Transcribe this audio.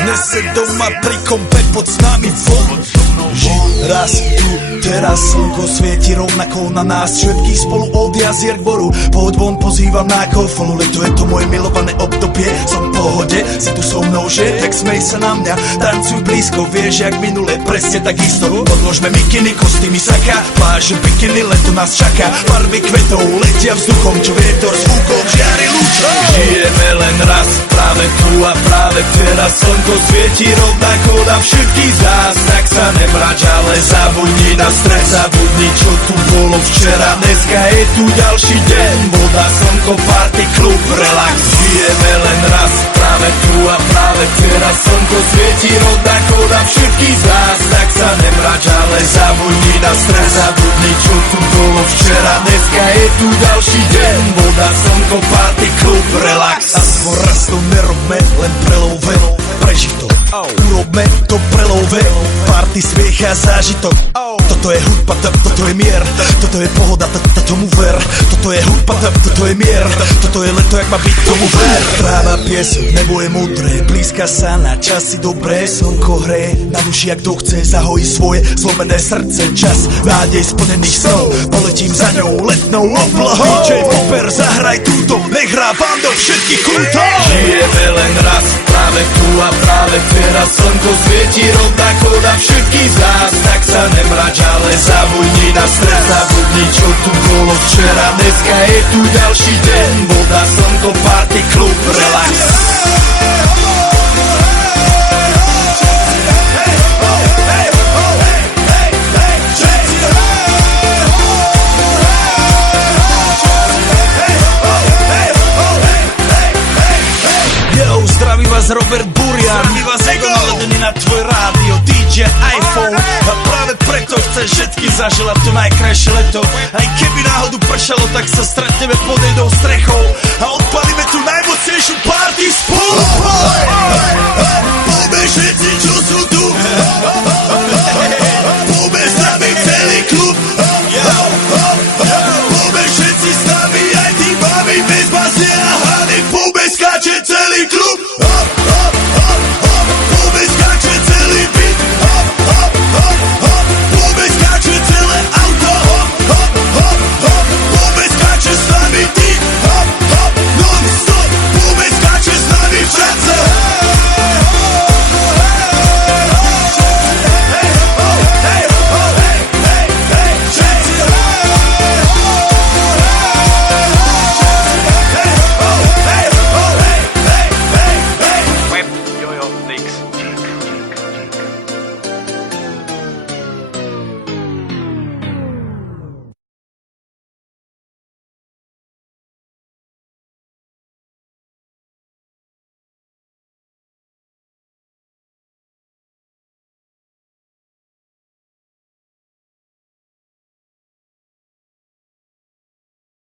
Nese doma pri kompe pod s nami von. Raz tu, teraz slnko svieti rovnako na nás všetkých spolu od jazier k boru. Poď von, pozývam na kofolu, leto je to moje milované obdobie. Som v pohode, si tu so mnou, že? Tak smej sa na mňa, tancuj blízko, vieš jak minule, presne takisto. Odložme mikiny, kostýmy, saka, pláže, bikiny, leto nás čaká. Farby kvetov letia vzduchom, čo vietor s fúkom žiari lúčom. Žijeme len raz, práve tu a práve teraz slnko svieti rovnako na všetkých z nás. Tak sa nemrač, ale zabudni na stres, zabudni čo tu bolo včera. Dneska je tu ďalší deň, voda, slnko, party, klub, relax. Žijeme len raz, práve tu a práve teraz slnko svieti rovnako na všetkých z nás. Tak sa nemrač, ale zabudni na stres, zabudni čo tu bolo včera. Dneska je tu ďalší deň, voda, slnko, party, klub, relax. A skôr raz to nerobme, len prelove, preži to. Urobme to prelove, party, smiech a zážitok. Toto je hudba, toto je mier, toto je pohoda, tomu ver. Toto je hudba, toto je mier, toto je leto, jak má byť, tomu ver. Tráva, piesok, nebo je modré, blízka sa na časy dobré. Slnko hreje na duši, jak kto chce, zahojí svoje zlomené srdce. Čas nádej splnených snov, poletím za ňou letnou oblohou. DJ Popper, zahraj túto, nech hrá vám do všetkých kútov. Žijeme len raz, práve tu a práve teraz slnko svieti rovnako na všetkých z nás. Tak sa nemrač, ale zabudni na stres, zabudni čo tu bolo včera. Dneska je tu ďalší deň, voda, slnko, party, klub, relax. Zdraví vás Robert Burian, zdraví vás Ego naladený na tvoj rádio, DJ iPhone. A práve preto chceš všetky zaželať to najkrajšie leto. Aj keby náhodu pršalo, tak sa stretneme pod jednou strechou.